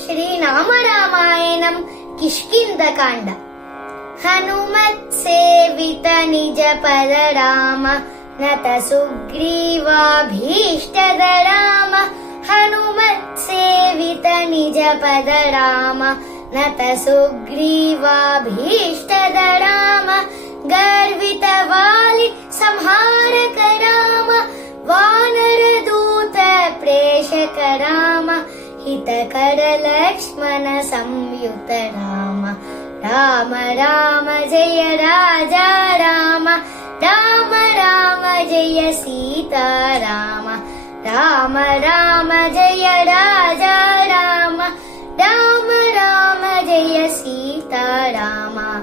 श्रीरामायणं किष्किन्धकाण्ड। हनुमत्सेवित निज पद राम नत सुग्रीवाभीष्टद राम। हनुमत्सेवित निज पद राम नत सुग्रीवाभीष्टद राम। गर्वित वालि संहारक राम वानर दूत प्रेषक राम। हितकर लक्ष्मण संयुत राम। राम राम जय राजा राम। राम राम जय सीता राम। राम राम जय राजा राम। राम राम जय सीता राम।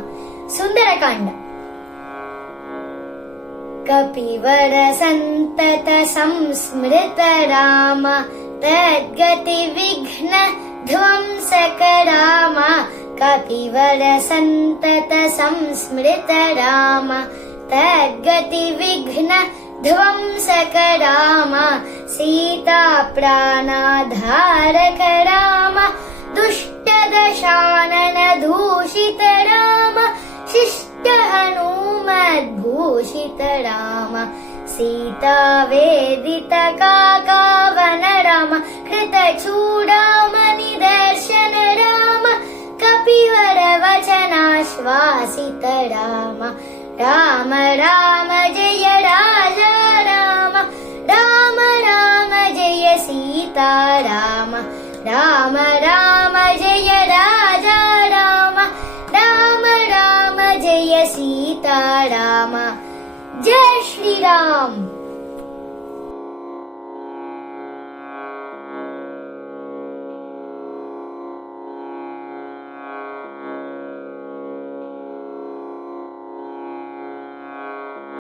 सुंदरकांड। कपिवर संतत संस्मृत राम तद्गति विघ्न ध्वंसक राम। कपिवर संतत संस्मृत राम तद्गति विघ्न ध्वंसक राम। सीता प्राणाधारक राम दुष्ट दशानन दूषित राम। शिष्ट हनुमद्भूषित राम। सीता वेदित काकावन राम। कृत चूडामणि दर्शन राम। कपिवर वचनाश्वासित राम। राम राम जय राजा राम। राम राम जय सीता राम। राम राम जय राजा राम। राम राम जय सीता राम। जय श्री राम।